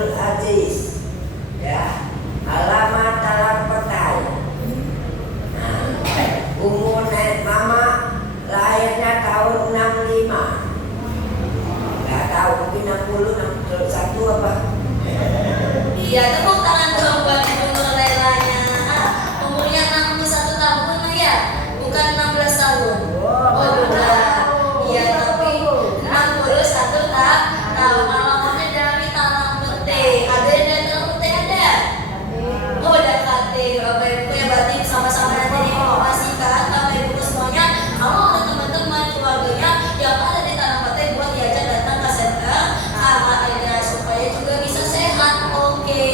Abdul Aziz, ya, alamat Talang Petai. Nah, umur mama lahirnya tahun 65. Nggak tahu mungkin 60, 61 apa. Iya, tepuk tangan dong buat Ibu Lailanya. Umurnya 61 tahun ya, bukan 16 tahun. Oh, bukan. Iya, tapi 61 tahun. Alamatnya dari Talang Petai. Ada yang dari Talang Petai ada? Oh, udah KT. Bapak Ibu ya, berarti sama-sama nanti diinformasikan Bapak Ibu semuanya. Kalau ada teman-teman keluarganya yang ada di Talang Petai buat diajak datang ke center KHLA supaya juga bisa sehat. Oke,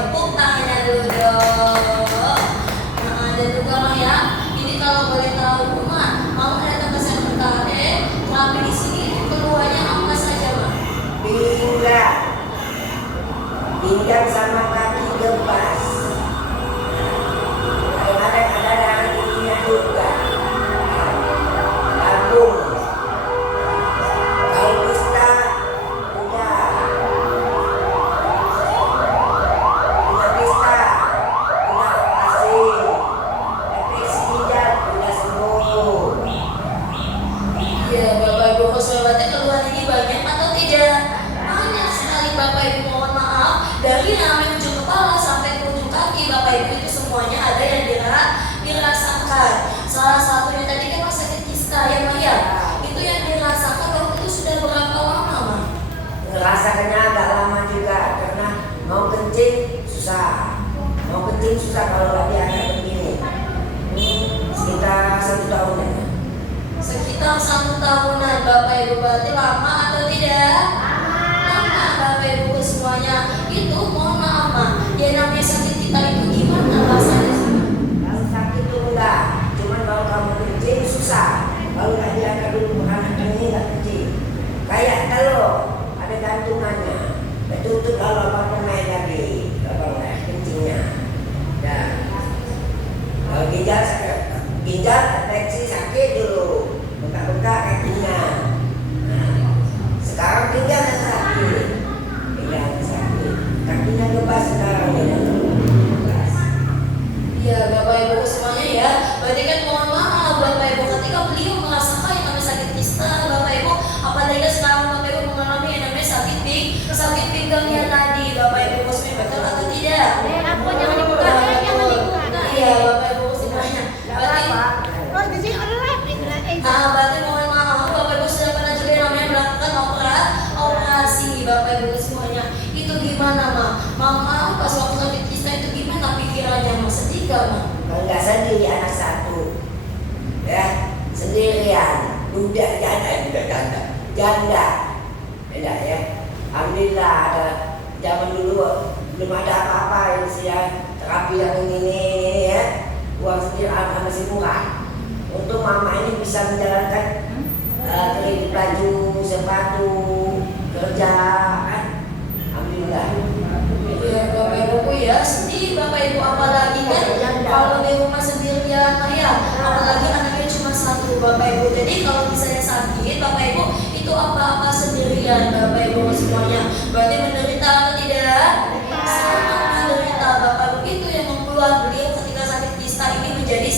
tepuk tangannya dulu dong. Nah, dan juga mah ya, ini kalau boleh tahu mah, mau datang ke center KHLA, tapi di sini keluarnya apa saja mah? Pinggang sama kaki gebas. Kadang-kadang ada darah tingginya juga. Lambung. Kalau kusta udah. Punya pista udah operasi. Infeksi ginjal udah sembuh. Iya, Bapak Ibu sahabatnya keluhan ini banyak atau tidak? Banyak sekali Bapak Ibu, mohon maaf. Dari namanya ujung kepala sampai ke ujung kaki Bapak Ibu itu semuanya ada yang dirasakan. Salah satunya tadi kan masa sakit kista ya Maya. Itu yang dirasakan waktu itu sudah berapa lama Mah? Rasanya agak lama juga karena mau kencing susah. Mau kencing susah kalau lagi ada begini. Sekitar 1 tahun ya. Sekitar 1 tahunan Bapak Ibu, berarti lama atau tidak? Lama Bapak Ibu semuanya. Itu mohon maaf Mah, ya namanya sakit kita itu gimana rasanya? Kalau sakit itu enggak, cuman kalau kamu kencing susah. Kalau nggak diangkat dulu anak ini nggak kencing. Kayak telur ada gantungannya. Betutup kalau apa pemain lagi, kalau nggak kencingnya. Dan kalau ginjal infeksi sakit dulu, bengkak-bengkak kakinya. Nah, sekarang pinggang yang sakit, kakinya gebas sekarang ya. Iya Bapak Ibu semuanya ya. Berarti kan mohon maaf Bapak Ibu ketika beliau merasakan yang namanya sakit kista Bapak Ibu, apalagi sekarang Bapak Ibu mengalami yang namanya sakit pinggangnya tadi Bapak Ibu semuanya, betul atau tidak? Aku jangan dibuka, jangan dibuka. Iya Bapak Ibu semuanya. Berarti Di sini gelap ini. berarti mohon maaf Bapak Ibu sudah pernah juga yang namanya melakukan operasi Bapak Ibu semuanya. Itu gimana Mah? Mama pas waktu sakit kista itu gimana pikirannya Mah? Sedih gak Mah? Enggak sedih, anak satu, ya sendirian, udah janda, beda ya. Alhamdulillah ada, zaman dulu belum ada apa-apa ini sih ya, terapi yang ini ya, uang sendiri masih murah. Untuk mama ini bisa menjalankan kredit baju, sepatu, kerja, kan? Alhamdulillah. Iya Bapak Ibu ya, sedih Bapak Ibu apalagi kan kalau di rumah sendirian ya, apalagi anaknya cuma satu Bapak Ibu. Jadi kalau misalnya sakit Bapak Ibu itu apa-apa sendirian Bapak Ibu semuanya. Berarti menderita atau tidak? Sangat menderita Bapak Ibu. Itu yang membuat beliau ketika sakit kista ini menjadi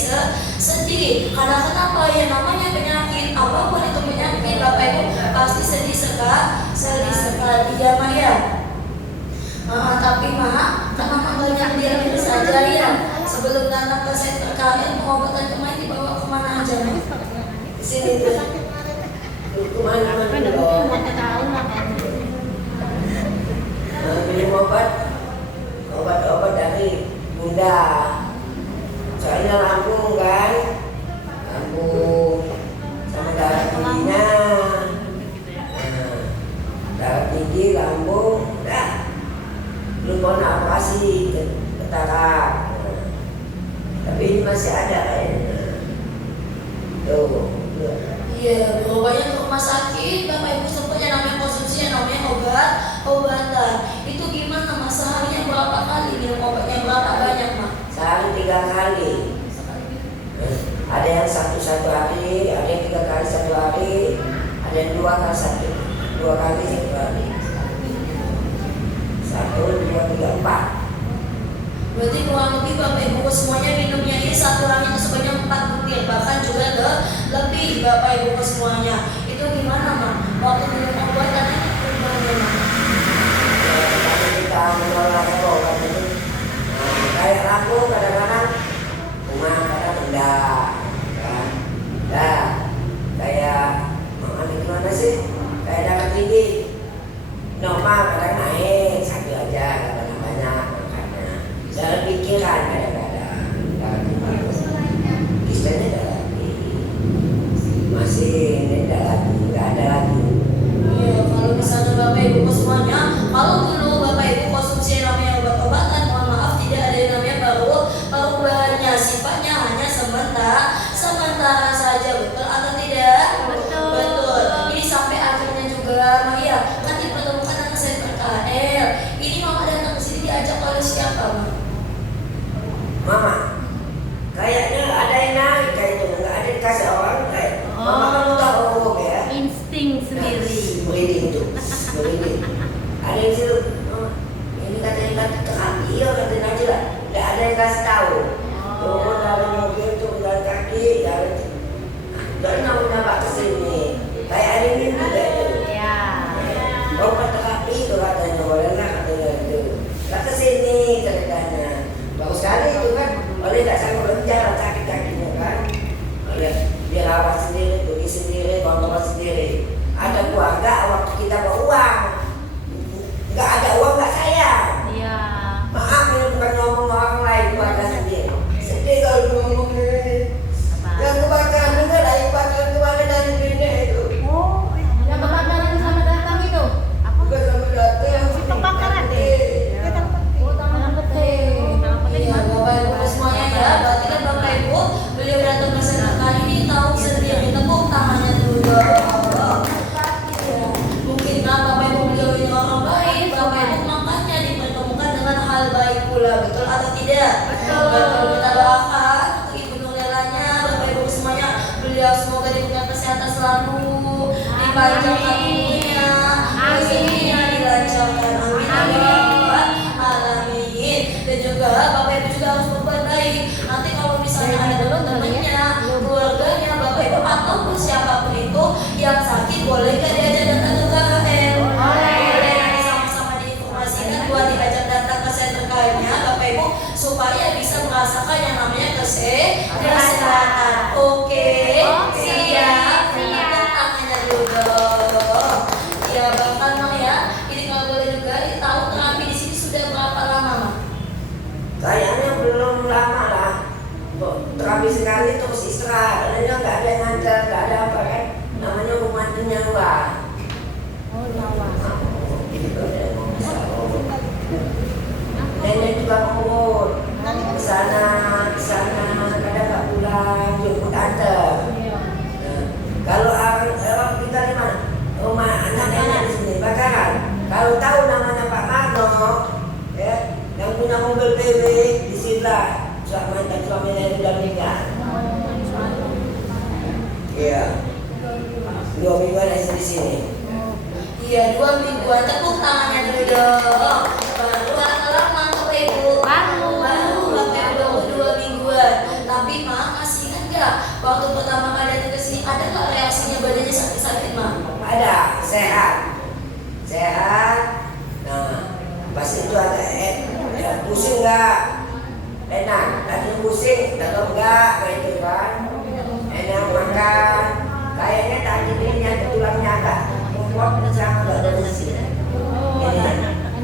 sedih. Karena kenapa ya, namanya penyakit apapun itu penyakit Bapak Ibu pasti sedih sekali ya Maya. Tapi Mak, karena banyak diam saja ya. Sebelum datang ke center kalian pengobatan kemarin dibawa kemana aja Mak? Di sini tuh, kemana-mana dong. Minum obat dari Bunda. Soalnya lambung kan, lambung sama darah tingginya. Darah tinggi, lambung, dah. Belum mau operasi katarak. Tapi ini masih ada kayaknya. Tuh. Iya, berubahnya ke rumah sakit, Bapak Ibu sempat yang namanya konsumsi yang namanya obatan. Itu gimana Mas? Seharinya berapa kali minum obatnya, berapa banyak Mas? Sehari 3 kali. Ada yang satu hari, ada yang 3 kali 1 hari, ada yang 2 kali 1 hari. buat 3-4. Berarti kurang lebih Bapak Ibu semuanya minumnya ini satu hari itu sebanyak 4 butir, bahkan juga lebih Bapak Ibu semuanya. Itu gimana Mak? Waktu minum obat kan bagaimana? Kalau kita menolak obat itu, kayak aku kadang-kadang cuma kadang enggak, kan? Dah, kayak gimana sih? Kayak darah tinggi, normal kadang naik, satu aja, kadang banyak makanya. Dalam pikiran kadang-kadang, dalam pikiran, istilahnya dalam masih tidak lagi, nggak ada lagi. Iya, kalau misalnya Bapak Ibu semuanya, kalau dulu Bapak Ibu konsumsi yang namanya obat-obatan, mohon maaf tidak ada yang namanya perubahannya, sifatnya hanya sementara saja, betul atau tidak? Betul. Ini sampai akhirnya juga Maya kan dipertemukan dengan center KL. Ini Mama datang ke sini diajak oleh siapa, Mama? Mama, kayaknya ada yang naik kayak itu, nggak ada dikasih orang kayak. Mama kan udah ngomong ya. Insting sendiri. Merinding tuh, merinding. Ada yang sih, ini katanya kan terapi, ya katanya aja lah. Nggak ada yang kasih tahu. Turun dari mobil tuh jalan kaki, jalan. Dan nambah kesini, kayak ada yang mimpi kayak itu. Ya. Obat terapi itu katanya, boleh nggak katanya itu. Lah kesini ceritanya. Bagus sekali itu kan, oleh nggak sanggup berjalan sakit kakinya kan. Oleh dirawat sendiri, pergi sendiri, kontrol sendiri. Ada keluarga waktu kita bawa uang, nggak ada uang nggak sayang. Iya. Maaf ini bukan ngomong orang lain, keluarga sendiri. Sedih kalau ngomong ini. Yang kebakaran juga dari kebakaran kemarin dari nenek itu. Oh, yang kebakaran sama datang itu. Apa? Bukan sampai datang. Kebakaran. Oh, tangan petik. Iya, Bapak Ibu semuanya ya. Berarti kan Bapak Ibu beliau datang ke center kali ini tahu sendiri, tepuk tangannya dulu. Iya. Mungkin kan Bapak Ibu beliau ini orang baik, Bapak Ibu makanya dipertemukan dengan hal baik pula, betul atau tidak? Betul. Betul. Kita doakan untuk Ibu Nurelanya, Bapak Ibu semuanya, beliau semoga diberikan kesehatan selalu, dipanjangkan umurnya, rezekinya dilancarkan, amin amin ya Rabbal alamin. Dan juga Bapak Ibu juga harus berbuat baik. Nanti kalau misalnya ada teman-temannya, keluarganya, Bapak Ibu atau siapapun itu yang sakit, boleh nggak diajak datang ke KKM? Boleh. Nanti sama-sama diinformasikan buat diajak datang ke center KKM-nya Bapak Ibu supaya bisa merasakan yang namanya kesehatan. Oke, siap. Tepuk tangannya dulu. Ya, bahkan Mang ya. Ini kalau boleh juga, ini tahu terapi di sini sudah berapa lama, Mang? Kayaknya belum lama lah. Terapi sekali terus istirahat. Karena nggak ada yang ngajar, nggak ada apa kan. Namanya rumahnya luar. Oh, lawan. Nenek juga ngurut. Di sana kadang nggak pulang, jemput tante. Nah, kalau orang kita di mana? Rumah anak-anak di sini bakaran. Kalau tahu namanya Pak Marno, ya, yang punya mobil PW di sini suaminya sudah meninggal. Iya. 2 mingguan aja di sini. Iya, 2 mingguan. Tepuk tangannya dulu dong. Baru lama Bapak Ibu. Baru Bapak Ibu 2 mingguan. Tapi Ma, masih ingat nggak waktu pertama kali datang ke sini ada nggak reaksinya badannya sakit-sakit Ma? Ada, sehat. Nah, pas itu ada pusing nggak? Enak. Tadi pusing, tetap enggak kayak itu kan? Enak makan. Kayaknya tadi dia tulangnya agak kuat, sama agak ada besi. Ini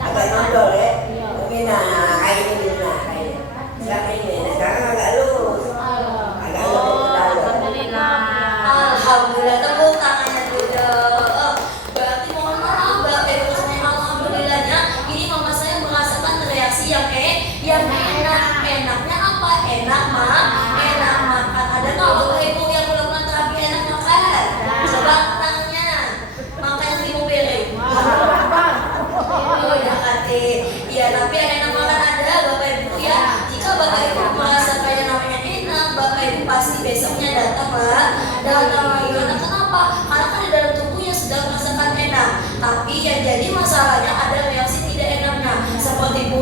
agak nondol ya. Mungkin kayak ini dulu kayaknya. Sekarang ini, sekarang agak lurus. Agak Alhamdulillah. Alhamdulillah, tepuk tangannya dulu. Berarti mohon maaf Bapak Ibu semuanya, alhamdulillahnya ini mama saya merasakan reaksi yang enak. Enaknya apa? Enak enak makan. Ada nggak Bapak Ibu yang belum pernah terapi enak makan? Coba tangannya. Makan 1000 piring. Oh ya Kati. Iya, tapi yang enak makan ada Bapak Ibu ya. Jika Bapak Ibu merasakan yang namanya enak, Bapak Ibu pasti besoknya datang lagi. Karena kenapa? Karena kan di dalam tubuhnya sedang merasakan enak. Tapi yang jadi masalahnya ada reaksi tidak enaknya, seperti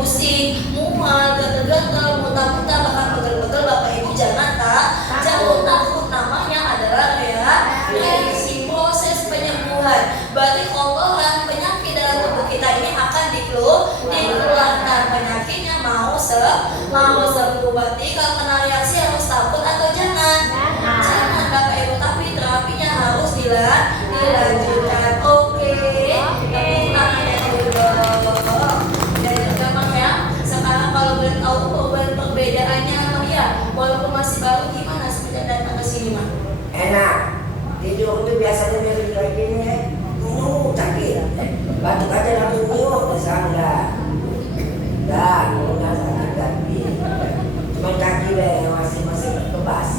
Harus sembuh. Berarti kalau kena reaksi harus takut atau jangan? Jangan Bapak Ibu, tapi terapinya harus dilanjutkan. Oke. Tepuk tangannya dulu. Dan gampang ya. Sekarang kalau boleh tahu perbedaannya ya, walaupun masih baru gimana semenjak datang ke sini mah? Enak. Tidur itu biasanya mirip kayak gini ya. Sakit. Batuk aja langsung sekarang enggak. Enggak sakit kaki. Cuma kaki yang masih kebas.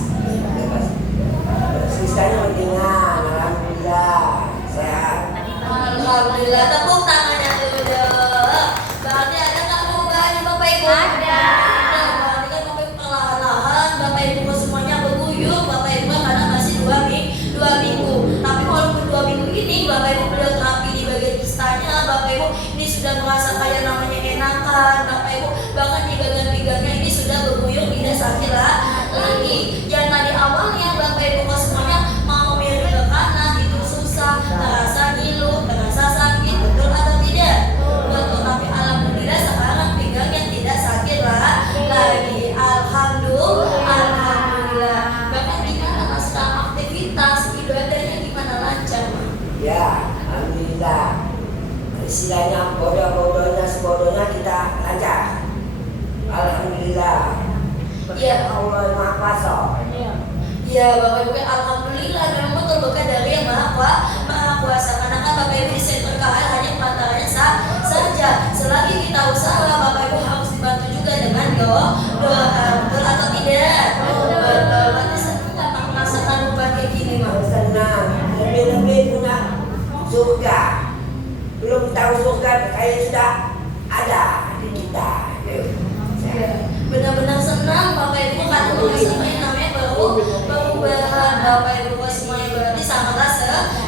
Sisanya mendingan, alhamdulillah sehat. Alhamdulillah, tepuk tangannya dulu. Berarti ada nggak perubahan Bapak Ibu? Ada. Berarti kan Bapak Ibu perlahan-lahan Bapak Ibu semuanya berguyur. Bapak Ibu karena masih 2 minggu. Tapi walaupun 2 minggu ini Bapak Ibu beliau terapi di bagian kistanya, Bapak Ibu ini sudah merasa kayak namanya enakan. Bapak Ibu bahkan di bagian pinggangnya ini sudah berguyur, tidak sakit lagi. Yang tadi awalnya Bapak Ibu semuanya mau miring ke kanan itu susah, terasa ngilu, terasa sakit, betul atau tidak? Betul. Tapi alhamdulillah sekarang pinggangnya tidak sakit lagi. Alhamdulillah. Bahkan gimana mas aktivitas ibadahnya gimana, lancar Mas? Ya, alhamdulillah. Istilahnya sebodohnya kita lancar. Alhamdulillah. Ya Allah Maha Kuasa. Ya Bapak Ibu, alhamdulillah memang betul bukan dari yang maha kuasa. Karena kan Bapak Ibu di sektor KL hanya perantaranya saja. Selagi kita usaha, Bapak Ibu harus dibantu juga dengan doa, betul atau tidak? Betul. Berarti senang nggak merasakan beban kayak gini Mas? Senang. Lebih punya surga. Belum tahu surga, kayak sudah ada di kita. Benar-benar senang Bapak Ibu karena merasakan yang namanya perubahan. Bapak Ibu semuanya berarti sangatlah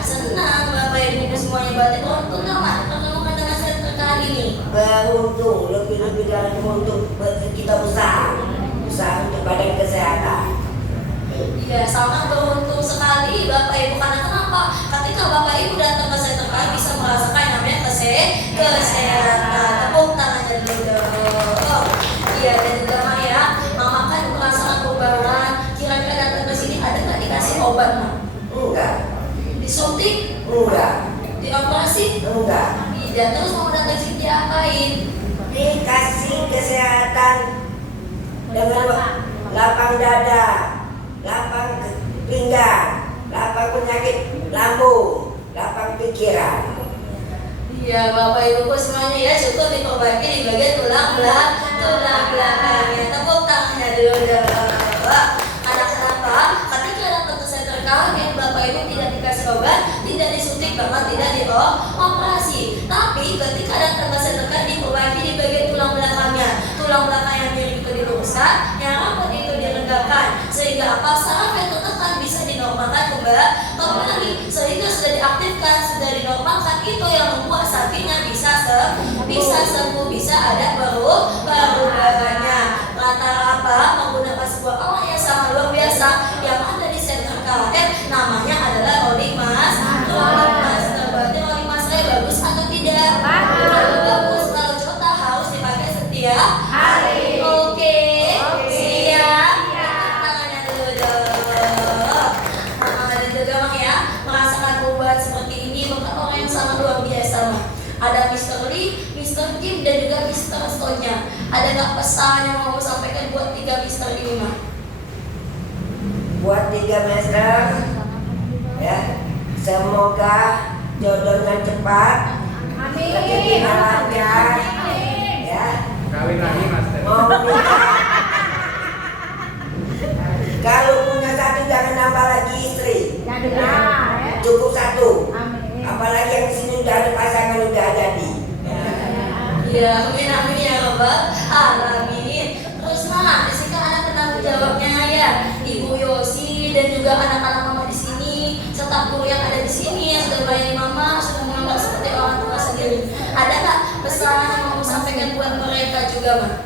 senang. Bapak Ibu semuanya berarti beruntung amat pertemukan dengan saya kali ini. Beruntung, lebih dari beruntung kita usaha untuk badan kesehatan. Iya, sangat beruntung sekali Bapak Ibu. Karena kenapa? Ketika Bapak Ibu datang ke saya terkait bisa merasakan yang namanya kesehatan. Tepuk tangannya dulu. Iya, dan juga Maya, Mama kan merasakan perubahan. Kira-kira datang ke sini ada nggak dikasih obat Mak? Enggak. Disuntik? Enggak. Dioperasi? Enggak. Tidak. Terus mau datang sini diapain? Dikasih kesehatan dengan lapang dada, lapang pinggang, lapang penyakit lambung, lapang pikiran. Iya Bapak Ibu semuanya ya, cukup diperbaiki di bagian tulang belakangnya. Tepuk tangannya dulu. Karena kenapa? Ketika datang ke center kami, Bapak Ibu tidak dikasih obat, tidak disuntik, bahkan tidak dioperasi. Tapi ketika datang ke center kami diperbaiki di bagian tulang belakangnya. Tulang belakang yang miring itu diluruskan, yang rapat itu diregangkan, sehingga apa? Saraf yang tertekan bisa dinormalkan kembali, sehingga sudah diaktifkan, sudah dinormalkan, itu yang membuat sakitnya bisa sembuh, bisa ada perubahannya. Lantaran apa? Menggunakan sebuah alat yang sangat luar biasa yang ada di center KLM, namanya adalah rolling mask. Berarti rolling mask saya bagus atau tidak? Bagus. Kalau Jota harus dipakai setiap hari. Oke. Siap. Tangannya dulu. Dan juga Mak ya, merasakan perubahan seperti ini bukan orang yang sangat luar biasa Mak. Ada Mr. Lee, Mr. Kim, dan juga Mr. Stonya. Ada nggak pesan yang mau sampaikan buat 3 Mr. ini Mak? Buat 3 Mr. ya, semoga jodohnya cepat, rezekinya lancar, ya. Kawin lagi Master. Mau menikah. Kalau punya satu jangan nambah lagi istri. Cukup 1. Apalagi yang sini udah ada pasangan udah jadi. Ya, amin ya Rabbal alamin. Terus Mak, di sini kan ada penanggung jawabnya ya, Ibu Yosi dan juga anak-anak Mama di sini, serta guru yang ada di sini yang sudah melayani Mama, sudah menganggap seperti orang tua sendiri. Ada nggak pesan yang mau sampaikan buat mereka juga Mak?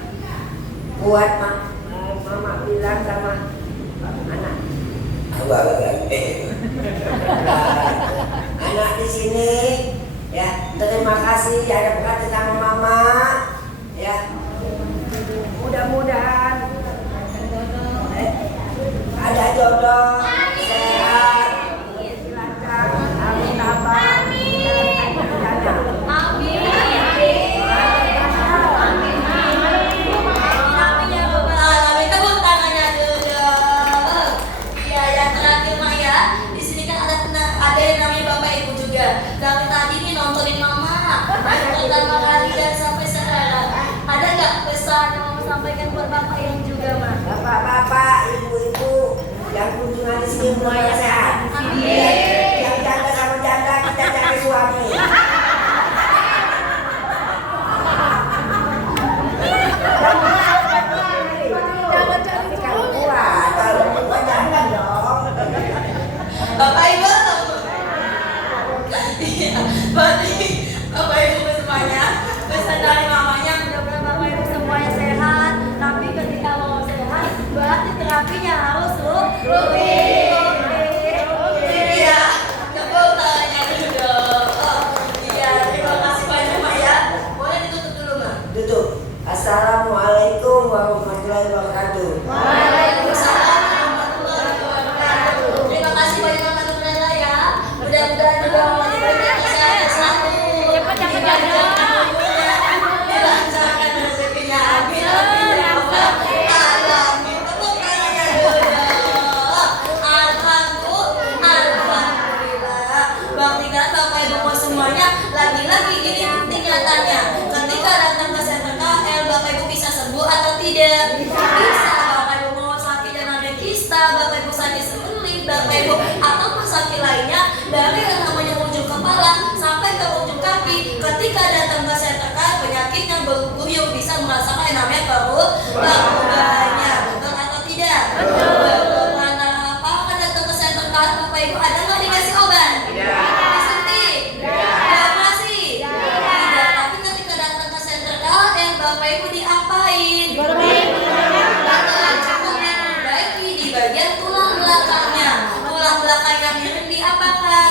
Buat Mama bilang sama anak. Anak di sini ya, terima kasih ada berkat sama Mama ya. Mudah-mudahan juga, Ma. Bapak-bapak, ibu-ibu yang kunjungan di sini semuanya sehat. Amin. Yang janda sama janda kita cari suami. Tapi kalau gua jangan dong. Bapak Ibu. Iya, berarti Bapak Ibu semuanya pesan dari mamanya mudah-mudahan Bapak Ibu semuanya sehat. Tapi ketika mau sehat, berarti terapinya harus rutin. Iya, tepuk tangannya dulu dong. Iya, terima kasih banyak Ma ya. Boleh ditutup dulu Ma. Duduk. Assalamualaikum warahmatullahi wabarakatuh. Waalaikumsalam warahmatullahi wabarakatuh. Terima kasih banyak Mama Nurlela ya. Mudah-mudahan juga Mama Nurlela sehat selalu. Cepet-cepet jaga. Dilancarkan rezekinya. Amin amin ya Allah. Alamin. Tepuk tangannya dulu. Alhamdulillah. Bangtikan Bapak Ibu semuanya. Lagi-lagi ini bukti nyatanya. Ketika datang ke center KL, Bapak Ibu bisa sembuh atau tidak? Bisa. Bapak Ibu mau sakit yang ada kista, Bapak Ibu sakit sembelit, Bapak Ibu atau sakit lainnya dari yang namanya ujung kepala sampai ke ujung kaki. Ketika datang ke center KL, penyakitnya berguyur bisa merasakan yang namanya perubahannya. Betul atau tidak? Betul. Karena apa? Kan datang ke center KL, Bapak Ibu ada nggak dikasih obat? Disuntik? Dioperasi? Tidak. Tapi ketika datang ke center KL, Bapak Ibu diapain? Betul, cukup diperbaiki di bagian tulang belakangnya. Tulang belakang yang miring diapakan?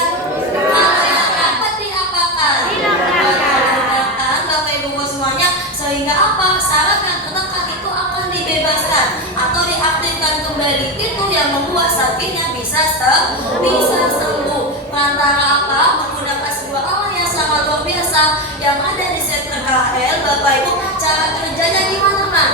Kalau yang rapat diapakan? Dilonggarkan Bapak Ibu semuanya sehingga apa? Saraf yang tertekan itu akan dibebaskan atau diaktifkan kembali. Itu yang membuat sakitnya bisa sembuh. Perantara apa? Menggunakan sebuah alat yang sangat luar biasa yang ada di center KL. Bapak Ibu, cara kerjanya gimana, Ma?